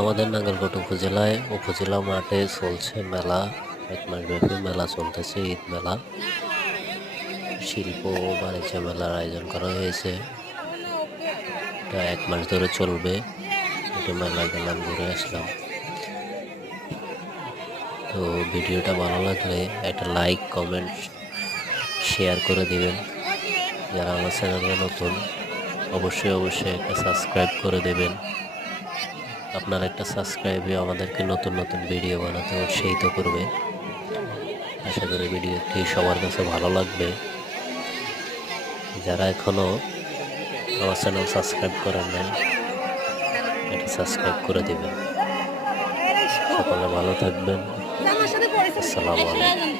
আমাদের নাঙ্গলকোট উপজেলায় উপজেলা মাঠে চলছে মেলা। 1 মাস ব্যাপী মেলা চলতেছে, ঈদ মেলা। শিল্প ও বাণিজ্য মেলার আয়োজন করা হয়েছে। এটা 1 মাস ধরে চলবে। এটা মেলা গেলাম, ঘুরে আসলাম। তো ভিডিওটা ভালো লাগলে একটা লাইক, কমেন্ট, শেয়ার করে দিবেন। যারা আমার চ্যানেলে নতুন অবশ্যই একটা সাবস্ক্রাইব করে দেবেন। আপনার একটা সাবস্ক্রাইবে আমাদেরকে নতুন নতুন ভিডিও বানাতে উৎসাহিত করবে। আশা করি ভিডিওটি সবার কাছে ভালো লাগবে। যারা এখনো আমার চ্যানেল সাবস্ক্রাইব করেন নাই, এটা সাবস্ক্রাইব করে দিবেন। সকলে ভালো থাকবেন। আসসালামু আলাইকুম।